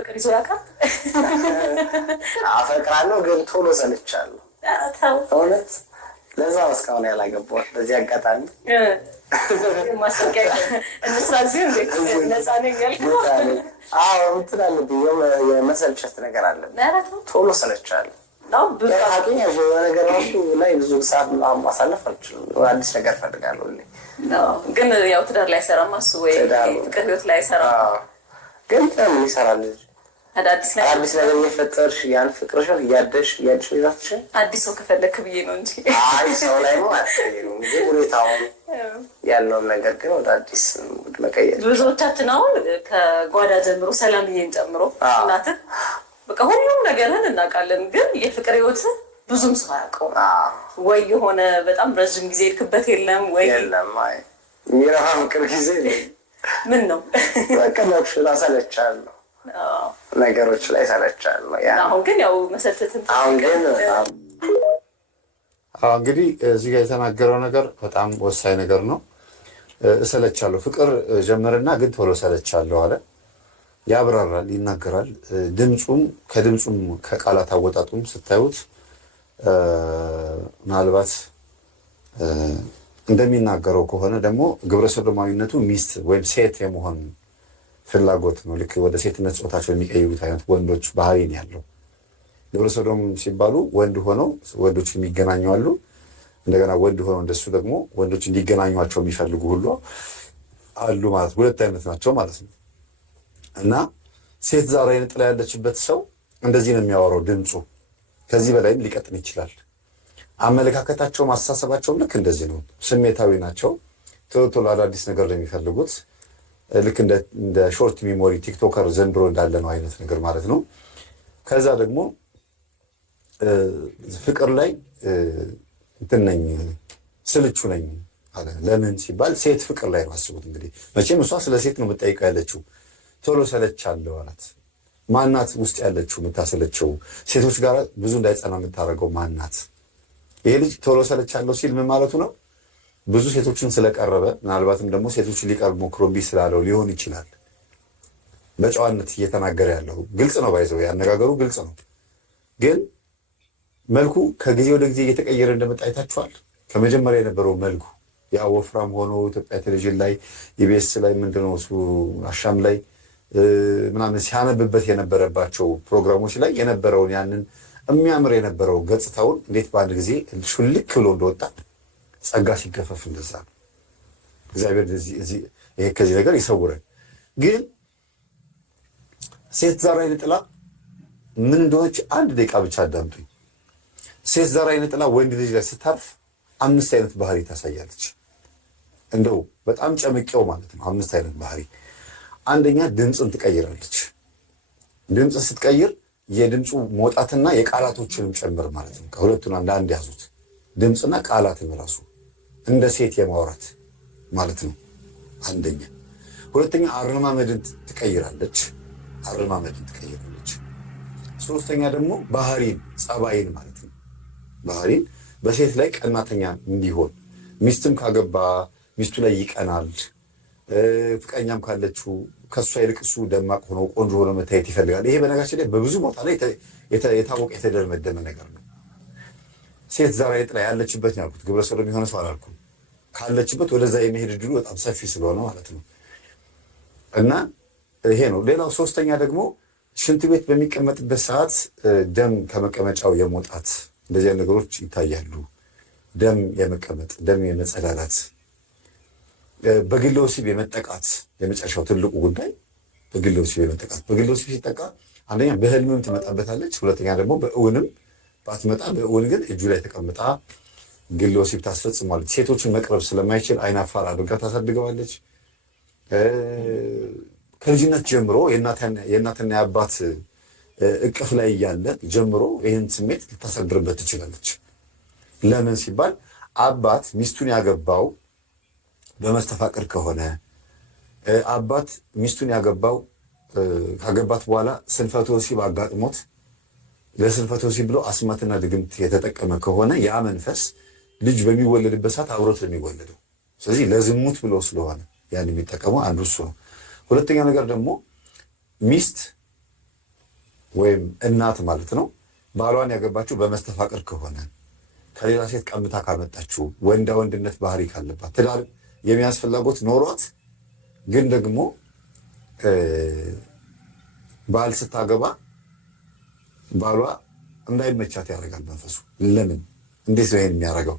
ፍቅር ይዞ ያውቃል? አፈቅራለሁ ግን ቶሎ ሰልቻለሁ። እውነት ለዛ እስካሁን ያላገባሁት። በዚህ አጋጣሚ ማስጠንቀቂያ እንስራዚህ ነፃ ነኝ ያልከው? አዎ እንትን አለብኝ፣ የመሰልቸት ነገር አለብኝ። ቶሎ ሰለቻለሁ። ነገር ራሱ ላይ ብዙ ሰዓት ማሳለፍ አልችልም። አዲስ ነገር እፈልጋለሁ። ግን ያው ትዳር ላይ አይሰራም እሱ፣ ወይ ፍቅር ህይወት ላይ አይሰራም። ግን ምን ይሰራል? አዲስ ነገር እየፈጠርሽ ያን ፍቅርሽን እያደሽ ይዛትሽን አዲስ ሰው ከፈለክ ብዬ ነው እንጂ ሰው ላይ ነው አትቀይሩም። ግን ሁኔታውን ያለውን ነገር ግን ወደ አዲስ መቀየር ብዙዎቻችን አሁን ከጓዳ ጀምሮ ሰላምዬን ጨምሮ እናትህ በቃ ሁሉም ነገርን እናውቃለን። ግን የፍቅር ህይወት ብዙም ሰው አያውቀውም። ወይ የሆነ በጣም ረዥም ጊዜ የሄድክበት የለም ወይ የለም። የሚረሃ ፍቅር ጊዜ ምን ነው በቃ ሰለቻለሁ፣ ነገሮች ላይ ሰለቻለሁ። አሁን ግን ያው መሰልቸትን አሁን ግን እንግዲህ እዚህ ጋር የተናገረው ነገር በጣም ወሳኝ ነገር ነው። እሰለቻለሁ፣ ፍቅር ጀመርና ግን ቶሎ ሰለቻለሁ አለ። ያብራራል፣ ይናገራል። ከድምፁም ከቃላት አወጣጡም ስታዩት ምናልባት እንደሚናገረው ከሆነ ደግሞ ግብረ ሰዶማዊነቱ ሚስት ወይም ሴት የመሆን ፍላጎት ነው። ልክ ወደ ሴትነት ጾታቸው የሚቀይሩት አይነት ወንዶች ባህሪ ነው ያለው። ግብረ ሰዶም ሲባሉ ወንድ ሆነው ወንዶች የሚገናኙ አሉ። እንደገና ወንድ ሆነው እንደሱ ደግሞ ወንዶች እንዲገናኟቸው የሚፈልጉ ሁሉ አሉ ማለት ሁለት አይነት ናቸው ማለት ነው። እና ሴት ዛሬ አይነ ጥላ ያለችበት ሰው እንደዚህ ነው የሚያወራው ድምፁ። ከዚህ በላይም ሊቀጥን ይችላል። አመለካከታቸው ማስተሳሰባቸው ልክ እንደዚህ ነው። ስሜታዊ ናቸው። ቶሎ ቶሎ አዳዲስ ነገር ለሚፈልጉት ልክ እንደ ሾርት ሜሞሪ ቲክቶከር ዘንድሮ እንዳለ ነው አይነት ነገር ማለት ነው። ከዛ ደግሞ ፍቅር ላይ እንትን ነኝ ስልቹ ነኝ አለ። ለምን ሲባል ሴት ፍቅር ላይ ነው። አስቡት እንግዲህ መቼም እሷ ስለ ሴት ነው የምትጠይቀው ያለችው። ቶሎ ሰለቻለሁ አላት። ማናት ውስጥ ያለችው የምታሰለቸው ሴቶች ጋር ብዙ እንዳይጸና የምታደርገው ማናት? ይሄ ልጅ ቶሎ ሰለቻለሁ ሲል ምን ማለቱ ነው? ብዙ ሴቶችን ስለቀረበ ምናልባትም ደግሞ ሴቶችን ሊቀርብ ሞክሮ እምቢ ስላለው ሊሆን ይችላል። በጨዋነት እየተናገረ ያለው ግልጽ ነው። ባይዘው ያነጋገሩ ግልጽ ነው። ግን መልኩ ከጊዜ ወደ ጊዜ እየተቀየረ እንደመጣ አይታችኋል። ከመጀመሪያ የነበረው መልኩ ያ ወፍራም ሆኖ ኢትዮጵያ ቴሌቪዥን ላይ ኢቢኤስ ላይ ምንድነው እሱ አሻም ላይ ምናምን ሲያነብበት የነበረባቸው ፕሮግራሞች ላይ የነበረውን ያንን የሚያምር የነበረው ገጽታውን እንዴት በአንድ ጊዜ ሹልክ ብሎ እንደወጣ ጸጋ ሲገፈፍ እንደዛ ነው። እግዚአብሔር ይሄ ከዚህ ነገር ይሰውረን። ግን ሴት ዛር አይነ ጥላ ምን እንደሆነች አንድ ደቂቃ ብቻ አዳምጡኝ። ሴት ዛር አይነ ጥላ ወንድ ልጅ ላይ ስታርፍ 5 አይነት ባህሪ ታሳያለች። እንደው በጣም ጨምቄው ማለት ነው 5 አይነት ባህሪ። አንደኛ ድምፅን ትቀይራለች። ድምፅ ስትቀይር የድምፁ መውጣትና የቃላቶችንም ጨምር ማለት ነው። ከሁለቱን አንድ ያዙት። ድምፅና ቃላትን ራሱ እንደ ሴት የማውራት ማለት ነው አንደኛ። ሁለተኛ አረማመድን ትቀይራለች። ሶስተኛ ደግሞ ባህሪን፣ ጸባይን ማለት ነው። ባህሪን በሴት ላይ ቀናተኛ እንዲሆን፣ ሚስትም ካገባ ሚስቱ ላይ ይቀናል። ፍቅረኛም ካለችው ከሷ ይልቅ እሱ ደማቅ ሆኖ ቆንጆ ሆኖ መታየት ይፈልጋል። ይሄ በነገራችን ላይ በብዙ ቦታ ላይ የታወቀ የተደመደመ ነገር ነው። ሴት ዛር አይነ ጥላ ያለችበት ነው ያልኩት። ግብረ ሰዶም የሆነ ሰው አላልኩም። ካለችበት ወደዛ የመሄድ ዕድሉ በጣም ሰፊ ስለሆነ ማለት ነው። እና ይሄ ነው። ሌላው ሶስተኛ ደግሞ ሽንት ቤት በሚቀመጥበት ሰዓት ደም ከመቀመጫው የመውጣት እንደዚህ ነገሮች ይታያሉ። ደም የመቀመጥ፣ ደም የመጸዳላት፣ በግለ ወሲብ የመጠቃት የመጨረሻው ትልቁ ጉዳይ በግለ ወሲብ የመጠቃት። በግለ ወሲብ ሲጠቃ አንደኛ በህልምም ትመጣበታለች። ሁለተኛ ደግሞ በእውንም ባትመጣ በእውን ግን እጁ ላይ ተቀምጣ ግለ ወሲብ ታስፈጽማለች። ሴቶችን መቅረብ ስለማይችል አይናፋር አድርጋ ታሳድገዋለች። ከልጅነት ጀምሮ የእናትና የአባት እቅፍ ላይ እያለ ጀምሮ ይህን ስሜት ልታሳድርበት ትችላለች። ለምን ሲባል አባት ሚስቱን ያገባው በመስተፋቅር ከሆነ አባት ሚስቱን ያገባው ካገባት በኋላ ስንፈተ ወሲብ አጋጥሞት ለስንፈተ ወሲብ ብሎ አስማትና ድግምት የተጠቀመ ከሆነ ያ መንፈስ ልጅ በሚወለድበት ሰዓት አብሮት ነው የሚወለደው። ስለዚህ ለዝሙት ብሎ ስለሆነ ያን የሚጠቀመው አንዱ እሱ ነው። ሁለተኛ ነገር ደግሞ ሚስት ወይም እናት ማለት ነው ባሏን ያገባችው በመስተፋቅር ከሆነ ከሌላ ሴት ቀምታ ካመጣችው ወንዳ ወንድነት ባህሪ ካለባት ትዳር የሚያዝ ፍላጎት ኖሯት ግን ደግሞ ባል ስታገባ ባሏ እንዳይመቻት ያደርጋል መንፈሱ። ለምን እንዴት ነው ይሄን የሚያደርገው?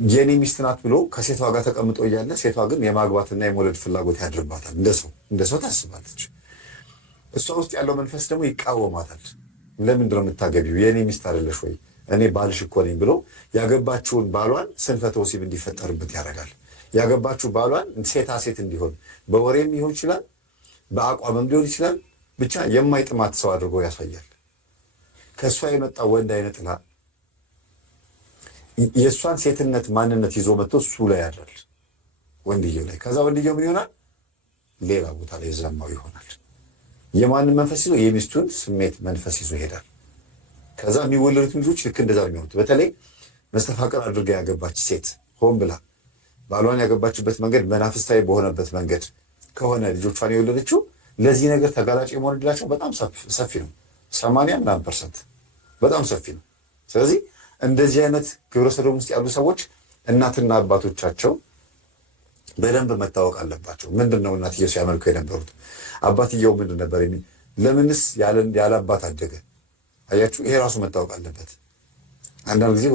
የኔ ሚስት ናት ብሎ ከሴቷ ጋር ተቀምጦ እያለ ሴቷ ግን የማግባትና የመውለድ ፍላጎት ያድርባታል። እንደ ሰው ታስባለች። እሷ ውስጥ ያለው መንፈስ ደግሞ ይቃወማታል። ለምንድን ነው የምታገቢው? የእኔ ሚስት አይደለሽ ወይ? እኔ ባልሽ እኮ ነኝ ብሎ ያገባችውን ባሏን ስንፈተ ወሲብ እንዲፈጠርበት ያደርጋል። ያገባችው ባሏን ሴታ ሴት እንዲሆን በወሬም ሊሆን ይችላል፣ በአቋምም ሊሆን ይችላል። ብቻ የማይጥማት ሰው አድርጎ ያሳያል። ከእሷ የመጣ ወንድ አይነት ጥላ የእሷን ሴትነት ማንነት ይዞ መጥቶ እሱ ላይ ያድራል፣ ወንድየው ላይ። ከዛ ወንድየው ምን ይሆናል? ሌላ ቦታ ላይ ዘማው ይሆናል። የማንን መንፈስ ይዞ? የሚስቱን ስሜት መንፈስ ይዞ ይሄዳል። ከዛ የሚወለዱት ልጆች ልክ እንደዛ የሚሆኑት። በተለይ መስተፋቅር አድርጋ ያገባች ሴት ሆን ብላ ባሏን ያገባችበት መንገድ መናፍስታዊ በሆነበት መንገድ ከሆነ ልጆቿን የወለደችው ለዚህ ነገር ተጋላጭ የመሆን ዕድላቸው በጣም ሰፊ ነው። 80% በጣም ሰፊ ነው። ስለዚህ እንደዚህ አይነት ግብረ ሰዶም ውስጥ ያሉ ሰዎች እናትና አባቶቻቸው በደንብ መታወቅ አለባቸው። ምንድን ነው እናትየው ሲያመልኩ የነበሩት? አባትየው ምንድን ነበር? ለምንስ ያለ አባት አደገ? አያችሁ፣ ይሄ ራሱ መታወቅ አለበት። አንዳንድ ጊዜ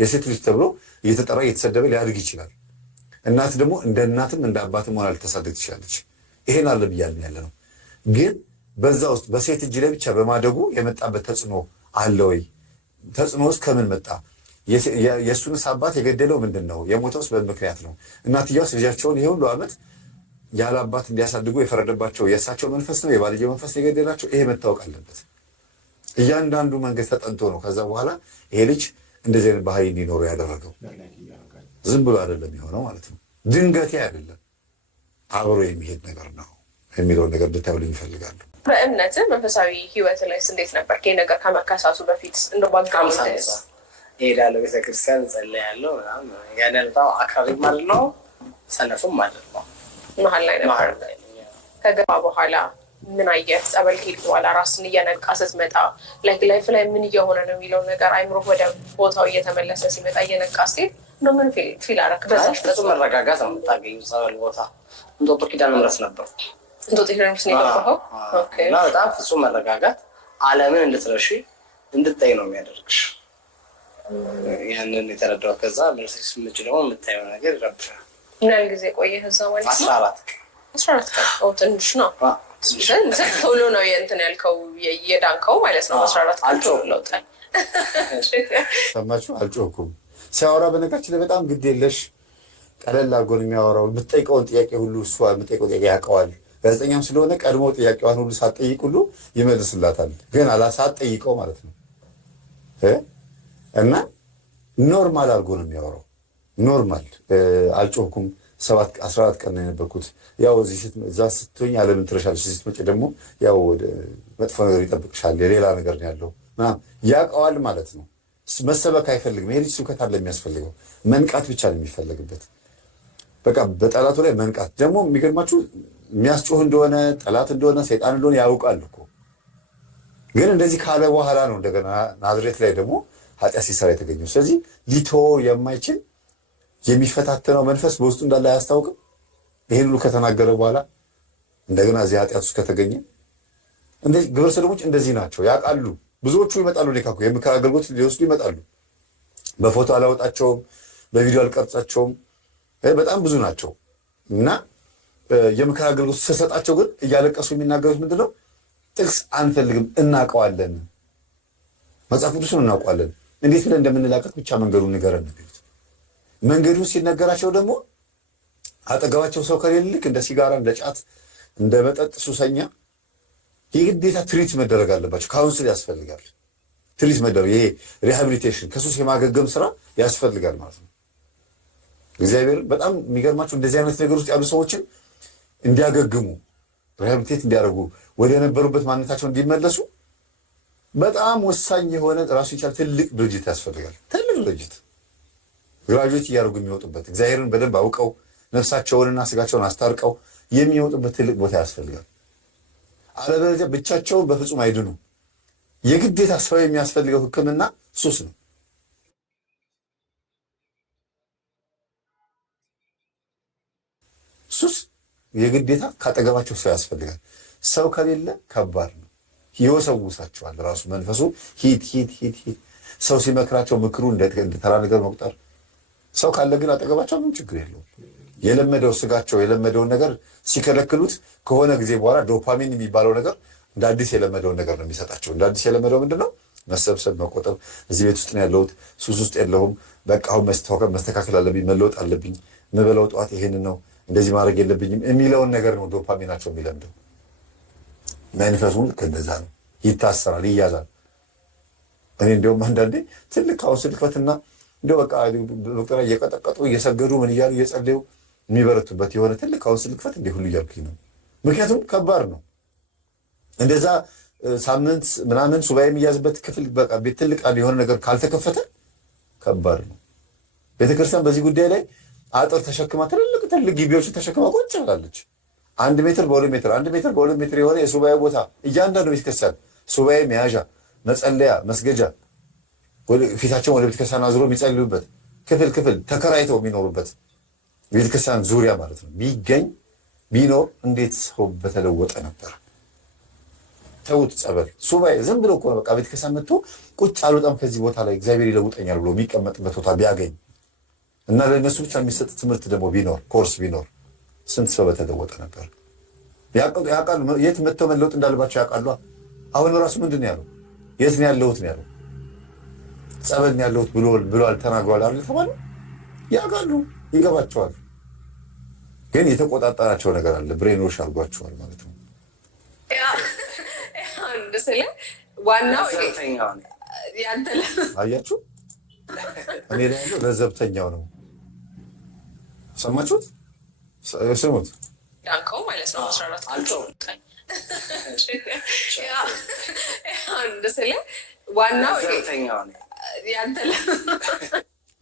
የሴት ልጅ ተብሎ እየተጠራ እየተሰደበ ሊያድግ ይችላል። እናት ደግሞ እንደ እናትም እንደ አባትም ሆና ልታሳድግ ትችላለች። ይሄን አለ ብያልን ያለ ነው። ግን በዛ ውስጥ በሴት እጅ ላይ ብቻ በማደጉ የመጣበት ተጽዕኖ አለ ወይ? ተጽዕኖ ውስጥ ከምን መጣ? የእሱንስ አባት የገደለው ምንድን ነው? የሞተውስ በምን ምክንያት ነው? እናትየዋስ ልጃቸውን ይሄ ሁሉ ዓመት ያለ አባት እንዲያሳድጉ የፈረደባቸው የእሳቸው መንፈስ ነው? የባልየው መንፈስ የገደላቸው? ይሄ መታወቅ አለበት። እያንዳንዱ መንገድ ተጠንቶ ነው ከዛ በኋላ ይሄ ልጅ እንደዚህ አይነት ባህሪ እንዲኖሩ ያደረገው። ዝም ብሎ አይደለም የሆነው ማለት ነው። ድንገቴ አይደለም፣ አብሮ የሚሄድ ነገር ነው የሚለውን ነገር እንድታዩልኝ ይፈልጋሉ። በእምነት መንፈሳዊ ህይወት ላይ እንዴት ነበር? ይሄ ነገር ከመከሳቱ በፊት እንደ ባጋም እሄዳለሁ፣ ቤተክርስቲያን እጸልያለሁ። ያን በጣም አክራሪ ማለት ነው፣ ሰነፉም ማለት ነው። መሀል ላይ ነበር። ከገባ በኋላ ምን አየህ? ጸበል ከሄድክ በኋላ ራስን እየነቃ ስትመጣ ላይፍ ላይ ምን እየሆነ ነው የሚለው ነገር አይምሮ ወደ ቦታው እየተመለሰ ሲመጣ እየነቃ ስትሄድ ነው ምን ፊል አደረክ? በዛ ፍጹም መረጋጋት ነው የምታገኙ። ጸበል ቦታ እንጦጦ ኪዳነ ምሕረት ነበር። እንጦጦ ኪዳነ ምሕረት ነው የገባኸው? እና በጣም ፍጹም መረጋጋት፣ ዓለምን እንድትረሺ እንድታይ ነው የሚያደርግሽ። ያንን የተረዳው ከዛ መልሰሽ ስምጭ ደግሞ የምታየው ነገር ይረብሻል። ምን ያህል ጊዜ ቆየህ እዛ ማለት ነው? 14 ቀን። 14 ቀን ትንሽ ነው። ቶሎ ነው የእንትን ያልከው የዳንከው ማለት ነው። 14 ቀን ለውጣል። ሰማችሁ? አልጮኩም። ሲያወራ በነገራችን ላይ በጣም ግድ የለሽ ቀለል አድርጎ ነው የሚያወራው። የምትጠይቀውን ጥያቄ ሁሉ እሷ የምትጠይቀው ጥያቄ ያውቀዋል። ጋዜጠኛም ስለሆነ ቀድሞ ጥያቄዋን ሁሉ ሳትጠይቅ ሁሉ ይመልስላታል። ግን ሳትጠይቀው ማለት ነው። እና ኖርማል አድርጎ ነው የሚያወራው። ኖርማል አልጮኩም። 14 ቀን ነው የነበርኩት። ያው እዛ ስትሆኝ ዓለምን ትረሻለች፣ ስትመጪ ደግሞ ያው መጥፎ ነገር ይጠብቅሻል፣ የሌላ ነገር ነው ያለው ምናምን ያውቀዋል ማለት ነው። መሰበክ አይፈልግም። ይሄ ልጅ ስብከት አለ የሚያስፈልገው፣ መንቃት ብቻ ነው የሚፈለግበት። በቃ በጠላቱ ላይ መንቃት። ደግሞ የሚገርማችሁ የሚያስጮህ እንደሆነ ጠላት እንደሆነ ሰይጣን እንደሆነ ያውቃል እኮ። ግን እንደዚህ ካለ በኋላ ነው እንደገና ናዝሬት ላይ ደግሞ ኃጢአት ሲሰራ የተገኘው። ስለዚህ ሊተወው የማይችል የሚፈታተነው መንፈስ በውስጡ እንዳለ አያስታውቅም። ይሄን ሁሉ ከተናገረ በኋላ እንደገና እዚህ ኃጢአት ውስጥ ከተገኘ እንደዚህ ግብረ ሰዶሞች እንደዚህ ናቸው፣ ያውቃሉ። ብዙዎቹ ይመጣሉ፣ ኔካኩ የምክር አገልግሎት ሊወስዱ ይመጣሉ። በፎቶ አላወጣቸውም፣ በቪዲዮ አልቀርጻቸውም። በጣም ብዙ ናቸው። እና የምክር አገልግሎት ስሰጣቸው ግን እያለቀሱ የሚናገሩት ምንድን ነው? ጥቅስ አንፈልግም፣ እናውቀዋለን፣ መጽሐፍ ቅዱስን እናውቀዋለን፣ እንዴት ብለን እንደምንላቀቅ ብቻ መንገዱን ንገረን ነው የሚሉት። መንገዱ ሲነገራቸው ደግሞ አጠገባቸው ሰው ከሌለ ልክ እንደ ሲጋራ፣ እንደ ጫት፣ እንደ መጠጥ ሱሰኛ የግዴታ ትሪት መደረግ አለባቸው። ካውንስል ያስፈልጋል። ትሪት መደረግ፣ ይሄ ሪሃቢሊቴሽን፣ ከሱስ የማገገም ስራ ያስፈልጋል ማለት ነው። እግዚአብሔር በጣም የሚገርማቸው እንደዚህ አይነት ነገር ውስጥ ያሉ ሰዎችን እንዲያገግሙ፣ ሪሃቢሊቴት እንዲያደርጉ፣ ወደ የነበሩበት ማንነታቸው እንዲመለሱ በጣም ወሳኝ የሆነ ራሱ ይቻል ትልቅ ድርጅት ያስፈልጋል። ትልቅ ድርጅት ግራጁዌት እያደረጉ የሚወጡበት እግዚአብሔርን በደንብ አውቀው ነፍሳቸውንና ስጋቸውን አስታርቀው የሚወጡበት ትልቅ ቦታ ያስፈልጋል። አለበለዚያ ብቻቸውን በፍጹም አይድኑ። የግዴታ ሰው የሚያስፈልገው ሕክምና ሱስ ነው። ሱስ የግዴታ ካጠገባቸው ሰው ያስፈልጋል። ሰው ከሌለ ከባድ ነው። ይወሰውሳቸዋል። ራሱ መንፈሱ ሂድ ሂድ ሂድ ሂድ። ሰው ሲመክራቸው ምክሩ እንደ ተራ ነገር መቁጠር። ሰው ካለ ግን አጠገባቸው ምን ችግር የለውም። የለመደው ስጋቸው የለመደውን ነገር ሲከለክሉት ከሆነ ጊዜ በኋላ ዶፓሚን የሚባለው ነገር እንደ አዲስ የለመደውን ነገር ነው የሚሰጣቸው። እንደ አዲስ የለመደው ምንድን ነው? መሰብሰብ፣ መቆጠብ። እዚህ ቤት ውስጥ ነው ያለሁት፣ ሱስ ውስጥ የለሁም። በቃ አሁን መስተካከል አለብኝ፣ መለወጥ አለብኝ፣ ምበላው ጠዋት ይሄንን ነው፣ እንደዚህ ማድረግ የለብኝም የሚለውን ነገር ነው ዶፓሚናቸው የሚለምደው። መንፈሱን ልክ እንደዛ ነው። ይታሰራል፣ ይያዛል። እኔ እንዲያውም አንዳንዴ ትልቅ ካውንስል ክፈትና እንዲያው በቃ ዶክተር እየቀጠቀጡ እየሰገዱ ምን እያሉ እየጸለዩ የሚበረቱበት የሆነ ትልቅ ካውንስል ክፈት እንዲህ ሁሉ እያልኩኝ ነው። ምክንያቱም ከባድ ነው። እንደዛ ሳምንት ምናምን ሱባኤ የሚያዝበት ክፍል በቃ ቤት ትልቅ የሆነ ነገር ካልተከፈተ ከባድ ነው። ቤተክርስቲያን በዚህ ጉዳይ ላይ አጥር ተሸክማ ትልቅ ግቢዎችን ተሸክማ ቁጭ ብላለች። 1 ሜትር በ2 ሜትር 1 ሜትር በ2 ሜትር የሆነ የሱባኤ ቦታ እያንዳንዱ ቤተክርስቲያን ሱባኤ መያዣ፣ መጸለያ፣ መስገጃ ፊታቸውን ወደ ቤተክርስቲያን አዙሮ የሚጸልዩበት ክፍል ተከራይተው የሚኖሩበት ቤተክርስቲያን ዙሪያ ማለት ነው ቢገኝ ቢኖር እንዴት ሰው በተለወጠ ነበር። ተውት፣ ጸበል፣ ሱባኤ ዝም ብሎ እኮ ነው በቃ ቤተክርስቲያን መጥቶ ቁጭ አልወጣም ከዚህ ቦታ ላይ እግዚአብሔር ይለውጠኛል ብሎ የሚቀመጥበት ቦታ ቢያገኝ እና ለእነሱ ብቻ የሚሰጥ ትምህርት ደግሞ ቢኖር ኮርስ ቢኖር ስንት ሰው በተለወጠ ነበር። ያውቃሉ፣ የት መጥተው መለወጥ እንዳለባቸው ያውቃሉ። አሁን ራሱ ምንድን ነው ያለው? የት ነው ያለሁት ነው ያለው። ጸበል ነው ያለሁት ብሏል ተናግሯል አይደል ተባለ። ያውቃሉ፣ ይገባቸዋል። ግን የተቆጣጠራቸው ነገር አለ። ብሬን ዎሽ አድርጓቸዋል ማለት ነው። ዋናው አያችሁ፣ እኔ ላይ ያለው ለዘብተኛው ነው። ሰማችሁት? ስሙት ዳንከው ማለት ነው። 14 ዋናው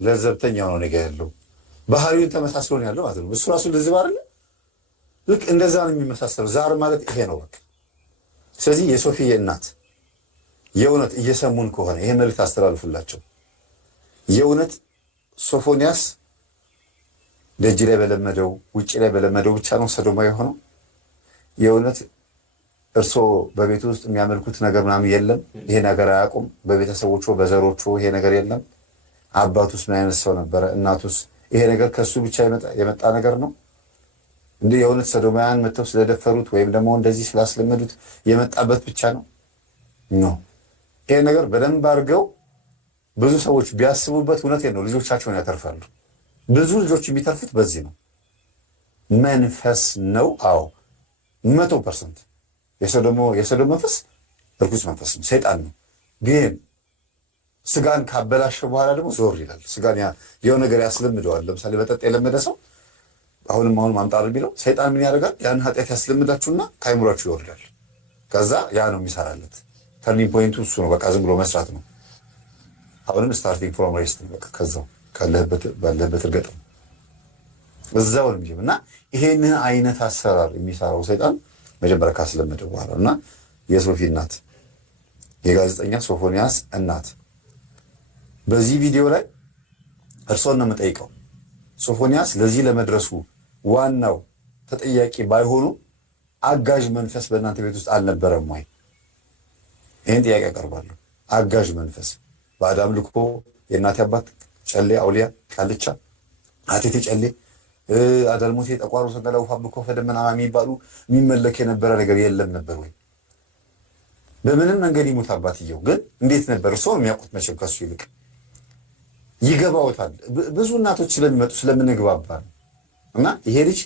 ለዘብተኛው ነው ነገ ያለው ባህሪውን ተመሳስሎ ነው ያለው ማለት ነው። እሱ ራሱ ልዝብ አይደለ? ልክ እንደዛ ነው የሚመሳሰለው። ዛር ማለት ይሄ ነው በቃ። ስለዚህ የሶፊዬ እናት የእውነት እየሰሙን ከሆነ ይሄ መልዕክት አስተላልፉላቸው። የእውነት ሶፎንያስ ደጅ ላይ በለመደው ውጭ ላይ በለመደው ብቻ ነው ሰዶማ የሆነው። የእውነት እርሶ በቤቱ ውስጥ የሚያመልኩት ነገር ምናምን የለም። ይሄ ነገር አያውቁም። በቤተሰቦቹ በዘሮቹ ይሄ ነገር የለም። አባቱስ ምን አይነት ሰው ነበረ? እናቱስ? ይሄ ነገር ከሱ ብቻ የመጣ ነገር ነው እንዴ? የእውነት ሰዶማውያን መጥተው ስለደፈሩት ወይም ደግሞ እንደዚህ ስላስለመዱት የመጣበት ብቻ ነው ነው? ይሄ ነገር በደንብ አድርገው ብዙ ሰዎች ቢያስቡበት እውነቴን ነው ልጆቻቸውን ያተርፋሉ። ብዙ ልጆች የሚተርፉት በዚህ ነው። መንፈስ ነው። አዎ 100% የሰዶም መንፈስ እርኩስ መንፈስ ነው፣ ሰይጣን ነው። ግን ስጋን ካበላሸ በኋላ ደግሞ ዞር ይላል። ስጋን የሆነ ነገር ያስለምደዋል። ለምሳሌ በጠጥ የለመደ ሰው አሁንም ማምጣር ቢለው ሰይጣን ምን ያደርጋል? ያን ኃጢአት ያስለምዳችሁና ከአይምሯችሁ ይወርዳል። ከዛ ያ ነው የሚሰራለት። ተርኒንግ ፖይንቱ እሱ ነው። በቃ ዝም ብሎ መስራት ነው። አሁንም ስታርቲንግ ፍሮም ሬስት ነው። በቃ ከዛው ባለበት እርገጥ ነው እዛው ነው የሚጀምር እና ይሄንን አይነት አሰራር የሚሰራው ሰይጣን መጀመሪያ ካስለመደ በኋላ እና የሶፊ እናት የጋዜጠኛ ሶፎንያስ እናት በዚህ ቪዲዮ ላይ እርሶን ነው የምጠይቀው። ሶፎንያስ ለዚህ ለመድረሱ ዋናው ተጠያቂ ባይሆኑ አጋዥ መንፈስ በእናንተ ቤት ውስጥ አልነበረም ወይ? ይህን ጥያቄ ያቀርባለሁ። አጋዥ መንፈስ በአዳም ልኮ የእናቴ አባት ጨሌ አውሊያ ቃልቻ አቴቴ ጨሌ አዳልሞቴ ጠቋሮ ሰገላ ውሃ ብኮፈ ደመና የሚባሉ የሚመለክ የነበረ ነገር የለም ነበር ወይ? በምንም መንገድ ይሙት አባትየው ግን እንዴት ነበር? እርሶ የሚያውቁት መቼም ከሱ ይልቅ ይገባውታል። ብዙ እናቶች ስለሚመጡ ስለምንግባባ ነው። እና ይሄ ልጅ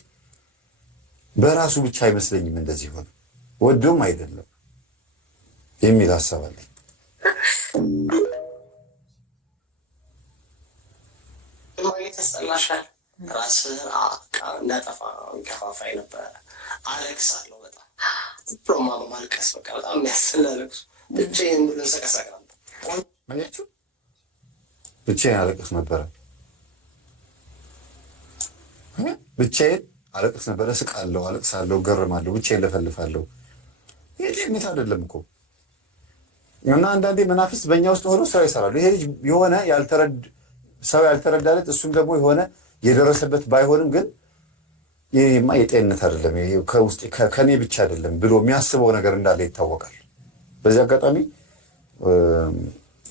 በራሱ ብቻ አይመስለኝም እንደዚህ ሆነ፣ ወዶም አይደለም የሚል ሀሳብ አለኝ። ተስጠላሻል ራስህ እንዳጠፋ ከፋፋይ ነበረ። አለቅሳለሁ በጣም ፕሮማ ማልቀስ በቃ በጣም የሚያስላለቅሱ ብቻዬን ብሎ ሰቀሰቅ ነበር። አያችሁ ብቻዬን አለቅስ ነበረ። ብቻዬን አለቅስ ነበረ። እስቃለሁ፣ አለቅሳለሁ፣ ገርማለሁ፣ ብቻዬን ለፈልፋለሁ። ይሄ ጤንነት አይደለም እኮ። እና አንዳንዴ መናፍስት በእኛ ውስጥ ሆኖ ስራ ይሰራሉ። ይሄ ልጅ የሆነ ሰው ያልተረዳለት እሱም ደግሞ የሆነ የደረሰበት ባይሆንም ግን ይሄማ የጤንነት አይደለም ከውስጥ ከኔ ብቻ አይደለም ብሎ የሚያስበው ነገር እንዳለ ይታወቃል። በዚህ አጋጣሚ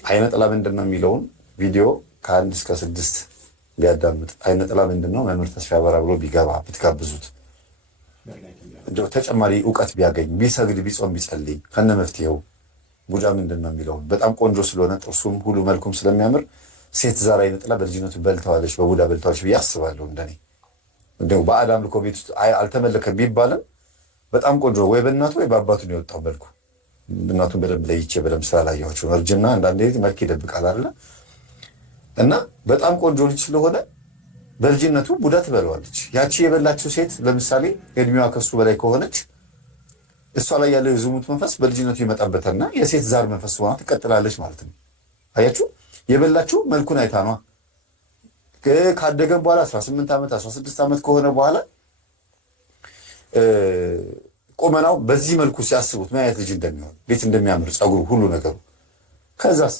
አይነ ጥላ ምንድን ነው የሚለውን ቪዲዮ ከ1 እስከ 6 ቢያዳምጥ አይነ ጥላ ምንድን ነው መምህር ተስፋ ያበራ ብሎ ቢገባ ብትጋብዙት እንደው ተጨማሪ እውቀት ቢያገኝ ቢሰግድ ቢጾም ቢጸልይ ከነ መፍትሄው ቡዳ ምንድን ነው የሚለውን በጣም ቆንጆ ስለሆነ ጥርሱም ሁሉ መልኩም ስለሚያምር ሴት ዛር አይነ ጥላ በልጅነቱ በልተዋለች በቡዳ በልተዋለች ብዬ አስባለሁ። እንደኔ እንደው በአዳም አምልኮ ቤት ውስጥ አልተመለከም ቢባልም በጣም ቆንጆ ወይ በእናቱ ወይ በአባቱ ነው የወጣው መልኩ። እናቱን በደንብ ለይቼ በደንብ ስላላየኋቸው እርጅና አንዳንዴ መልክ ይደብቃል አይደለ? እና በጣም ቆንጆ ልጅ ስለሆነ በልጅነቱ ቡዳ ትበለዋለች። ያቺ የበላችው ሴት ለምሳሌ እድሜዋ ከሱ በላይ ከሆነች እሷ ላይ ያለው የዝሙት መንፈስ በልጅነቱ ይመጣበታልና የሴት ዛር መንፈስ ሆና ትቀጥላለች ማለት ነው። አያችሁ? የበላችው መልኩን አይታ ነው። ካደገም በኋላ 18 ዓመት 16 ዓመት ከሆነ በኋላ ቁመናው በዚህ መልኩ ሲያስቡት ምን አይነት ልጅ እንደሚሆን ቤት እንደሚያምር ጸጉሩ ሁሉ ነገሩ። ከዛስ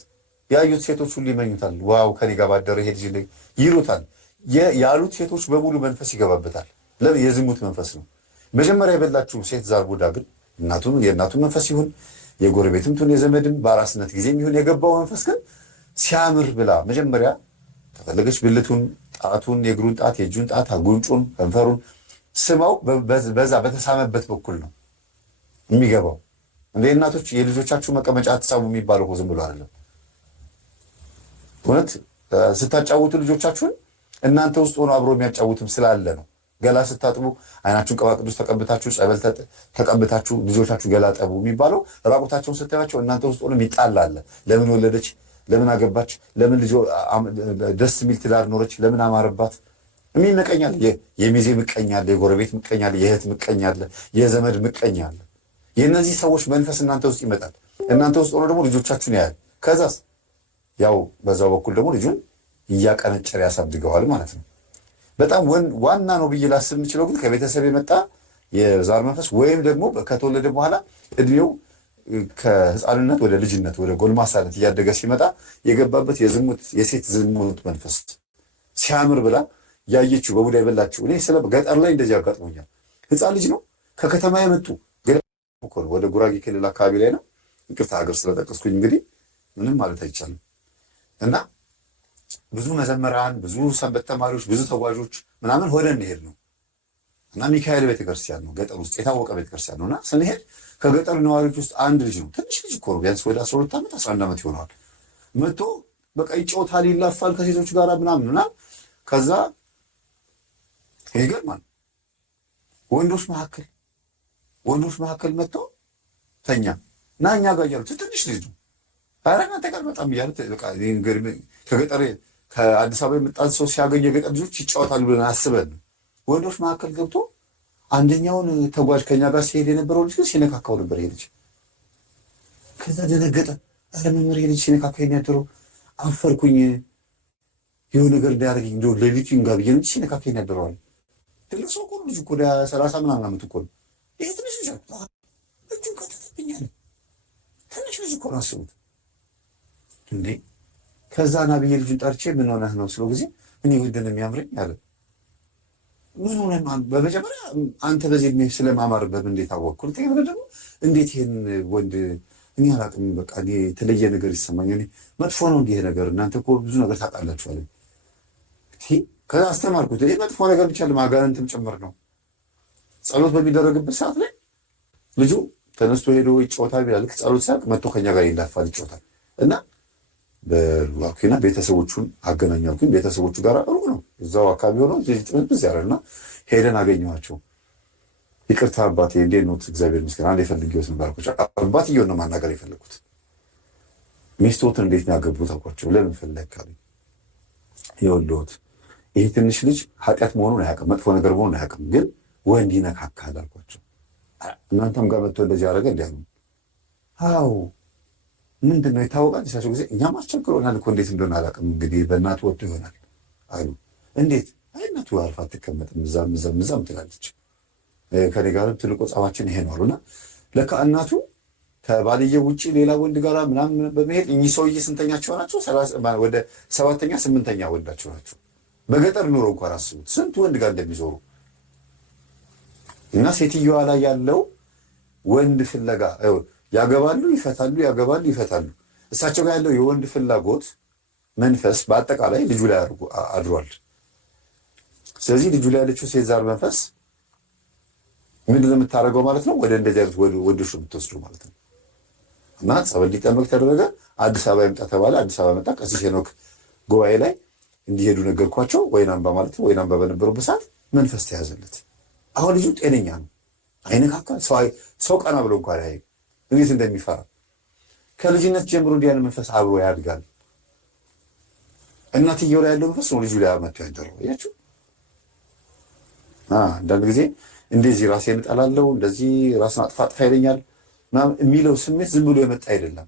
ያዩት ሴቶች ሁሉ ይመኙታል። ዋው ከኔ ጋር ባደረ ይሄ ልጅ ይሉታል። ያሉት ሴቶች በሙሉ መንፈስ ይገባበታል። ለምን? የዝሙት መንፈስ ነው። መጀመሪያ የበላችው ሴት ዛር ቡዳ ግን የእናቱን መንፈስ ይሁን የጎረቤትም ትሁን የዘመድም በአራስነት ጊዜ የሚሆን የገባው መንፈስ ግን ሲያምር ብላ መጀመሪያ ከፈለገች ብልቱን፣ ጣቱን፣ የእግሩን ጣት፣ የእጁን ጣት፣ ጉንጩን፣ ከንፈሩን ስመው በዛ በተሳመበት በኩል ነው የሚገባው። እንደ እናቶች የልጆቻችሁ መቀመጫ አትሳሙ የሚባለው ዝም ብሎ አይደለም። እውነት ስታጫውቱ ልጆቻችሁን እናንተ ውስጥ ሆኖ አብሮ የሚያጫውትም ስላለ ነው። ገላ ስታጥቡ አይናችሁን ቅባ ቅዱስ ተቀብታችሁ ጸበል ተቀብታችሁ ልጆቻችሁ ገላ ጠቡ የሚባለው ራቁታቸውን ስታያቸው እናንተ ውስጥ ሆኖ የሚጣላ አለ። ለምን ወለደች? ለምን አገባች? ለምን ልጆ ደስ የሚል ትዳር ኖረች? ለምን አማረባት? የሚመቀኛል። የሚዜ ምቀኛለ፣ የጎረቤት ምቀኛለ፣ የእህት ምቀኛለ፣ የዘመድ ምቀኛለ። የእነዚህ ሰዎች መንፈስ እናንተ ውስጥ ይመጣል። እናንተ ውስጥ ሆኖ ደግሞ ልጆቻችሁን ያያል። ከዛስ ያው በዛው በኩል ደግሞ ልጁን እያቀነጨረ ያሳድገዋል ማለት ነው። በጣም ዋና ነው ብዬ ላስብ የምችለው ግን ከቤተሰብ የመጣ የዛር መንፈስ ወይም ደግሞ ከተወለደ በኋላ እድሜው ከህፃንነት ወደ ልጅነት ወደ ጎልማሳነት እያደገ ሲመጣ የገባበት የሴት ዝሙት መንፈስ ሲያምር ብላ ያየችው በቡዳ የበላችው። እኔ ስለ ገጠር ላይ እንደዚህ አጋጥሞኛል። ህፃን ልጅ ነው ከከተማ የመጡ ወደ ጉራጌ ክልል አካባቢ ላይ ነው። ይቅርታ ሀገር ስለጠቀስኩኝ እንግዲህ ምንም ማለት አይቻልም። እና ብዙ መዘመራን፣ ብዙ ሰንበት ተማሪዎች፣ ብዙ ተጓዦች ምናምን ሆነ እንሄድ ነው እና ሚካኤል ቤተክርስቲያን ነው ገጠር ውስጥ የታወቀ ቤተክርስቲያን ነው። እና ስንሄድ ከገጠር ነዋሪዎች ውስጥ አንድ ልጅ ነው፣ ትንሽ ልጅ እኮ ነው፣ ቢያንስ ወደ 12 ዓመት 11 ዓመት ይሆነዋል። መጥቶ በቃ ይጫወታል፣ ይላፋል ከሴቶች ጋር ምናምን እና ከዛ ይገርማል ወንዶች መካከል መጥቶ ተኛ እና እኛ ጋር እያሉት ትንሽ ልጅ ነው። ኧረ እናንተ ጋር በጣም እያሉት በቃ ከገጠር ከአዲስ አበባ የመጣን ሰው ሲያገኙ የገጠር ልጆች ይጫወታሉ ብለን አስበን ወንዶች መካከል ገብቶ አንደኛውን ተጓዥ ከኛ ጋር ሲሄድ የነበረው ልጅ ግን ሲነካካው ነበር ይሄ ልጅ። ከዛ ደነገጠ። ኧረ መምህር ይሄ ልጅ ሲነካካው የሚያደረው አፈርኩኝ፣ የሆነ ነገር እንዳያደርገኝ እንደው ሌሊቱ ይንጋ ብዬ እንጂ ሲነካካው የሚያደረዋል። ትልቅ ሰው እኮ ነው ልጅ እኮ 30 ምናምን ዓመት እኮ ነው። ይሄ ትንሽ ልጅ እጁን ከተተብኛል። ትንሽ ልጅ እኮ ነው አስቡት እንዴ። ከዛ ናብዬ ልጁን ጠርቼ ምን ሆነህ ነው ስለው ጊዜ እኔ ወንድ ነው የሚያምረኝ አለ። ምን ሆነ? በመጀመሪያ አንተ በዚህ እድሜ ስለማማርበት እንዴት አወቅኩ? ሁለተኛ ደግሞ እንዴት ይሄን ወንድ እኔ አላውቅም፣ በቃ እኔ የተለየ ነገር ይሰማኛል። መጥፎ ነው እንዲህ ነገር፣ እናንተ እኮ ብዙ ነገር ታውቃላችሁ አለኝ። ከዛ አስተማርኩት። ይሄ መጥፎ ነገር ብቻ ለማጋነንትም ጭምር ነው። ጸሎት በሚደረግበት ሰዓት ላይ ልጁ ተነስቶ ሄዶ ይጫወታል ይላል። ልክ ጸሎት ሲያልቅ መጥቶ ከኛ ጋር ይላፋል፣ ይጫወታል እና በዋኪና ቤተሰቦቹን አገናኛው። ግን ቤተሰቦቹ ጋር ሩቅ ነው፣ እዛው አካባቢ ሆነው ጥምዝ ያለና ሄደን አገኘኋቸው። ይቅርታ አባቴ እንዴት ነው? እግዚአብሔር ይመስገን አንዴ ፈልጌዎት ነበር አልኳቸው። አባትዬውን ነው ማናገር የፈለኩት። ሚስቶትን እንዴት ነው ያገቡት አልኳቸው። ለምን ፈለግ አሉኝ። ይኸውልዎት ይሄ ትንሽ ልጅ ኃጢአት መሆኑን አያውቅም፣ መጥፎ ነገር መሆኑን አያውቅም፣ ግን ወንድ ይነካካል አልኳቸው። እናንተም ጋር መጥቶ እንደዚህ ያደረገ እንዲያሉ አዎ ምንድን ነው የታወቃል? እሳቸው ጊዜ እኛም አስቸግሮናል እኮ እንዴት እንደሆነ አላውቅም፣ እንግዲህ በእናቱ ወጥቶ ይሆናል አሉ። እንዴት? አይ እናቱ አርፋ አትቀመጥም፣ እዛም ትላለች። ከኔ ጋርም ትልቁ ጸባችን ይሄ ነው አሉና ለካ እናቱ ከባልየው ውጭ ሌላ ወንድ ጋር ምናምን በመሄድ እኚህ ሰውዬ ስንተኛቸው ናቸው? ወደ 7ኛ 8ኛ ወንዳቸው ናቸው። በገጠር ኑሮ እንኳን አስቡት ስንት ወንድ ጋር እንደሚዞሩ እና ሴትዮዋ ላይ ያለው ወንድ ፍለጋ ያገባሉ፣ ይፈታሉ፣ ያገባሉ፣ ይፈታሉ። እሳቸው ጋር ያለው የወንድ ፍላጎት መንፈስ በአጠቃላይ ልጁ ላይ አድሯል። ስለዚህ ልጁ ላይ ያለችው ሴት ዛር መንፈስ ምንድን ነው የምታደርገው ማለት ነው? ወደ እንደዚህ አይነት ወንዶች የምትወስዱ ማለት ነው። እና ጸበል ሊጠመቅ ተደረገ። አዲስ አበባ ይምጣ ተባለ። አዲስ አበባ መጣ። ቀሲስ ሄኖክ ጉባኤ ላይ እንዲሄዱ ነገርኳቸው። ወይን አምባ ማለት ነው። ወይን አምባ በነበሩበት ሰዓት መንፈስ ተያዘለት። አሁን ልጁ ጤነኛ ነው። አይነካካ ሰው ቀና ብሎ እንኳን አይ እንዴት እንደሚፈራ ከልጅነት ጀምሮ እንዲህ ያለ መንፈስ አብሮ ያድጋል። እናትየው ላይ ያለው መንፈስ ነው ልጁ ላይ መጥቶ ያደረው። ያችሁ አንዳንድ ጊዜ እንደዚህ ራሴን እጠላለሁ፣ እንደዚህ ራስን አጥፋ ይለኛል የሚለው ስሜት ዝም ብሎ የመጣ አይደለም።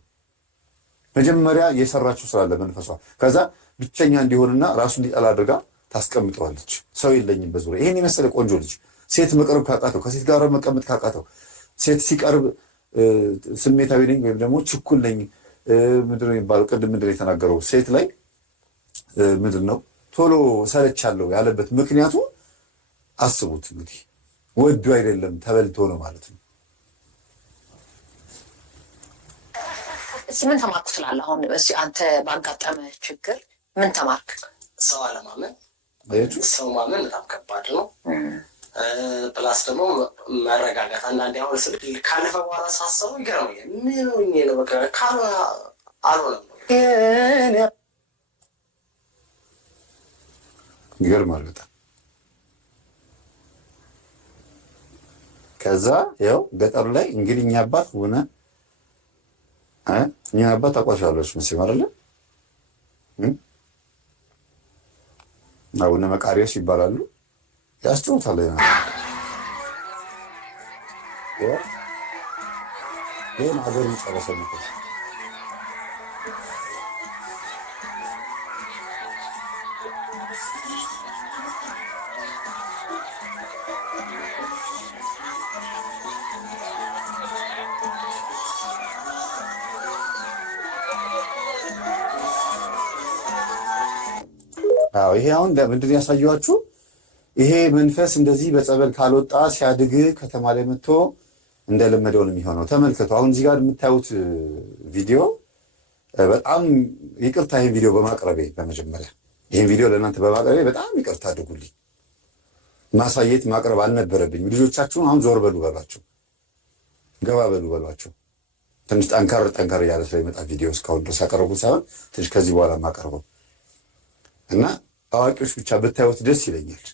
መጀመሪያ የሰራችው ስላለ መንፈሷ ከዛ ብቸኛ እንዲሆንና ራሱ እንዲጠላ አድርጋ ታስቀምጠዋለች። ሰው የለኝም በዙሪያ። ይሄን የመሰለ ቆንጆ ልጅ ሴት መቅረብ ካቃተው፣ ከሴት ጋር መቀመጥ ካቃተው፣ ሴት ሲቀርብ ስሜታዊ ነኝ ወይም ደግሞ ችኩል ነኝ ምንድን ነው የሚባለው? ቅድም ምንድን ነው የተናገረው? ሴት ላይ ምንድን ነው ቶሎ ሰለቻለሁ ያለበት ምክንያቱ አስቡት እንግዲህ ወዱ አይደለም ተበልቶ ነው ማለት ነው። ምን ተማርኩ ስላለ አሁን አንተ ባጋጠመ ችግር ምን ተማርክ? ሰው አለማመን፣ ሰው ማመን በጣም ከባድ ነው። ፕላስ ደግሞ መረጋጋት። አንዳንዴ አሁን ስልክ ካለፈ በኋላ ሳሰቡ ይገርመኛል። ምን ሆኜ ነው በቃ አልሆነም። ይገርማል በጣም። ከዛ ያው ገጠሩ ላይ እንግዲህ እኛ አባት ሆነ እኛ አባት ታቋሻለች መስም አይደለ? አቡነ መቃርዮስ ይባላሉ። ያስጨውታል ይህን ሀገር ይጨረሰበት። ይሄ አሁን ምንድን ያሳየኋችሁ ይሄ መንፈስ እንደዚህ በጸበል ካልወጣ ሲያድግ ከተማ ላይ መጥቶ እንደለመደው ነው የሚሆነው። ተመልከቱ። አሁን እዚህ ጋር የምታዩት ቪዲዮ በጣም ይቅርታ፣ ይህን ቪዲዮ በማቅረቤ በመጀመሪያ ይህን ቪዲዮ ለእናንተ በማቅረቤ በጣም ይቅርታ አድርጉልኝ። ማሳየት ማቅረብ አልነበረብኝም። ልጆቻችሁን አሁን ዞር በሉ በሏቸው፣ ገባ በሉ በሏቸው። ትንሽ ጠንከር እያለ ስለሚመጣ ቪዲዮ እስካሁን ድረስ ያቀረቡት ሳይሆን ትንሽ ከዚህ በኋላ የማቀርበው እና አዋቂዎች ብቻ ብታዩት ደስ ይለኛል።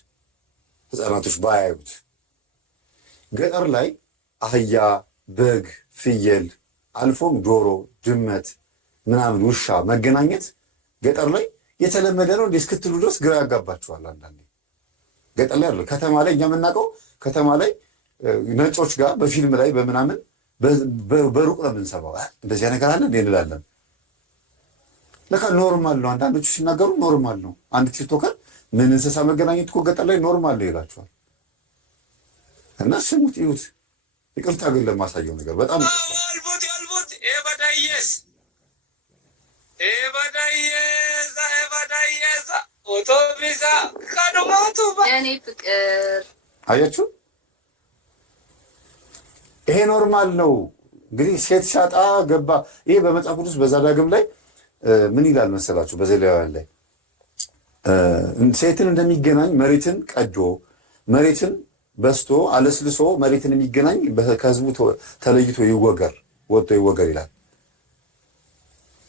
ህፃናቶች ባያዩት። ገጠር ላይ አህያ፣ በግ፣ ፍየል አልፎም ዶሮ፣ ድመት ምናምን ውሻ መገናኘት ገጠር ላይ የተለመደ ነው እንዴ እስክትሉ ድረስ ግራ ያጋባችኋል። አንዳንዴ ገጠር ላይ አይደለም ከተማ ላይ እኛ የምናውቀው ከተማ ላይ ነጮች ጋር በፊልም ላይ በምናምን በሩቅ ነው የምንሰማው። እንደዚያ ነገር አለ እንዴ እንላለን። ለካ ኖርማል ነው። አንዳንዶቹ ሲናገሩ ኖርማል ነው። አንድ ቲክቶከር ምን እንስሳ መገናኘት እኮ ገጠር ላይ ኖርማል ነው ይላቸዋል። እና ስሙት፣ ይሁት። ይቅርታ ግን ለማሳየው ነገር በጣም አልቦት ኤባዳይስ ኦቶቢሳ ካዶማቱ የኔ ፍቅር አያችሁ፣ ይሄ ኖርማል ነው። እንግዲህ ሴት ሲያጣ ገባ። ይሄ በመጽሐፍ ቅዱስ በዘዳግም ላይ ምን ይላል መሰላችሁ? በዘሌዋውያን ላይ ሴትን እንደሚገናኝ መሬትን ቀዶ መሬትን በስቶ አለስልሶ መሬትን የሚገናኝ ከህዝቡ ተለይቶ ይወገር ወጥቶ ይወገር ይላል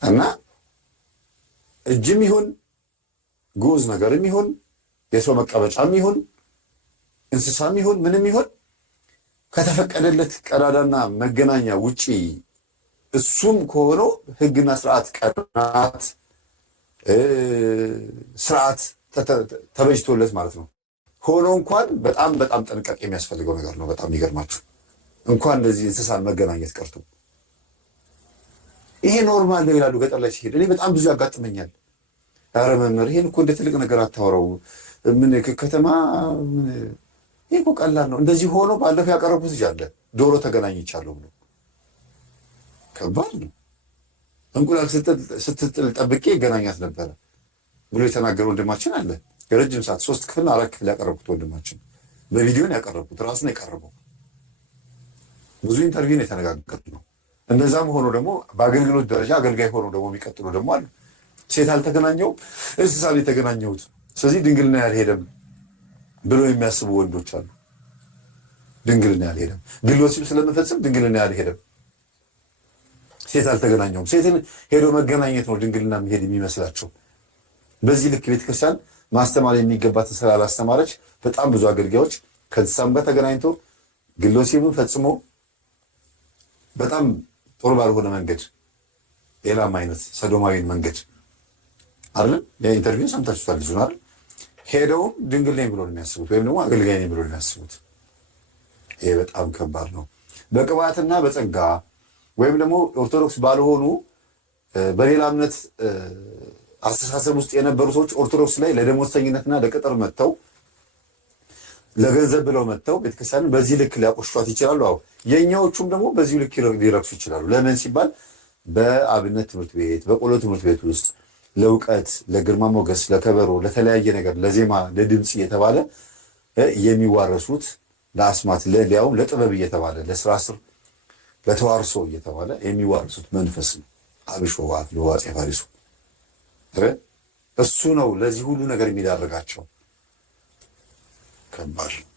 እና እጅም ይሁን ጉዝ ነገርም ይሁን የሰው መቀመጫም ይሁን እንስሳም ይሁን ምንም ይሁን ከተፈቀደለት ቀዳዳና መገናኛ ውጪ እሱም ከሆነው ህግና ስርዓት ቀናት ስርዓት ተበጅቶለት ማለት ነው ሆኖ እንኳን በጣም በጣም ጥንቃቄ የሚያስፈልገው ነገር ነው። በጣም ይገርማችሁ እንኳን እንደዚህ እንስሳን መገናኘት ቀርቶ ይሄ ኖርማል ነው ይላሉ ገጠር ላይ ሲሄድ። እኔ በጣም ብዙ ያጋጥመኛል። ኧረ መምህር ይሄን እኮ እንደ ትልቅ ነገር አታወራው። ምን ከተማ ይሄ እኮ ቀላል ነው። እንደዚህ ሆኖ ባለፈው ያቀረቡት ልጅ አለ ዶሮ ተገናኝቻለሁ ብሎ ከባድ ነው። እንቁላል ስትጥል ጠብቄ ይገናኛት ነበረ ብሎ የተናገረ ወንድማችን አለ። የረጅም ሰዓት 3 ክፍልና 4 ክፍል ያቀረብኩት ወንድማችን በቪዲዮን ያቀረብኩት ራሱን የቀረበው ብዙ ኢንተርቪው የተነጋገር ነው። እንደዛም ሆኖ ደግሞ በአገልግሎት ደረጃ አገልጋይ ሆኖ ደግሞ የሚቀጥሉ ደግሞ አሉ። ሴት አልተገናኘው እንስሳ ላይ የተገናኘሁት ስለዚህ ድንግልና ያልሄደም ብሎ የሚያስቡ ወንዶች አሉ። ድንግልና ያልሄደም ግሎት ስለምፈጽም ድንግልና ያልሄደም ሴት አልተገናኘውም። ሴትን ሄዶ መገናኘት ነው ድንግልና የሚሄድ የሚመስላቸው። በዚህ ልክ ቤተክርስቲያን ማስተማር የሚገባትን ስራ አላስተማረች። በጣም ብዙ አገልጋዮች ከእንስሳም ጋር ተገናኝቶ ግሎሲብን ፈጽሞ በጣም ጥሩ ባልሆነ መንገድ ሌላም አይነት ሰዶማዊን መንገድ አይደለም። የኢንተርቪው ሰምታችሁታል። ልጁን አይደል ሄደውም ድንግል ነኝ ብሎ ነው የሚያስቡት፣ ወይም ደግሞ አገልጋይ ነኝ ብሎ ነው የሚያስቡት። ይሄ በጣም ከባድ ነው። በቅባትና በጸጋ ወይም ደግሞ ኦርቶዶክስ ባልሆኑ በሌላ እምነት አስተሳሰብ ውስጥ የነበሩ ሰዎች ኦርቶዶክስ ላይ ለደሞዝተኝነትና ለቅጥር መጥተው ለገንዘብ ብለው መጥተው ቤተክርስቲያንን በዚህ ልክ ሊያቆሽሿት ይችላሉ። አዎ የኛዎቹም ደግሞ በዚህ ልክ ሊረክሱ ይችላሉ። ለምን ሲባል በአብነት ትምህርት ቤት በቆሎ ትምህርት ቤት ውስጥ ለእውቀት፣ ለግርማ ሞገስ፣ ለከበሮ፣ ለተለያየ ነገር፣ ለዜማ፣ ለድምፅ እየተባለ የሚዋረሱት ለአስማት ሊያውም ለጥበብ እየተባለ ለስራ ስር ለተዋርሶ እየተባለ የሚዋረሱት መንፈስ ነው። አብሾ ዋት ለዋጽ ፋሪሱ እሱ ነው ለዚህ ሁሉ ነገር የሚዳርጋቸው። ከባድ ነው።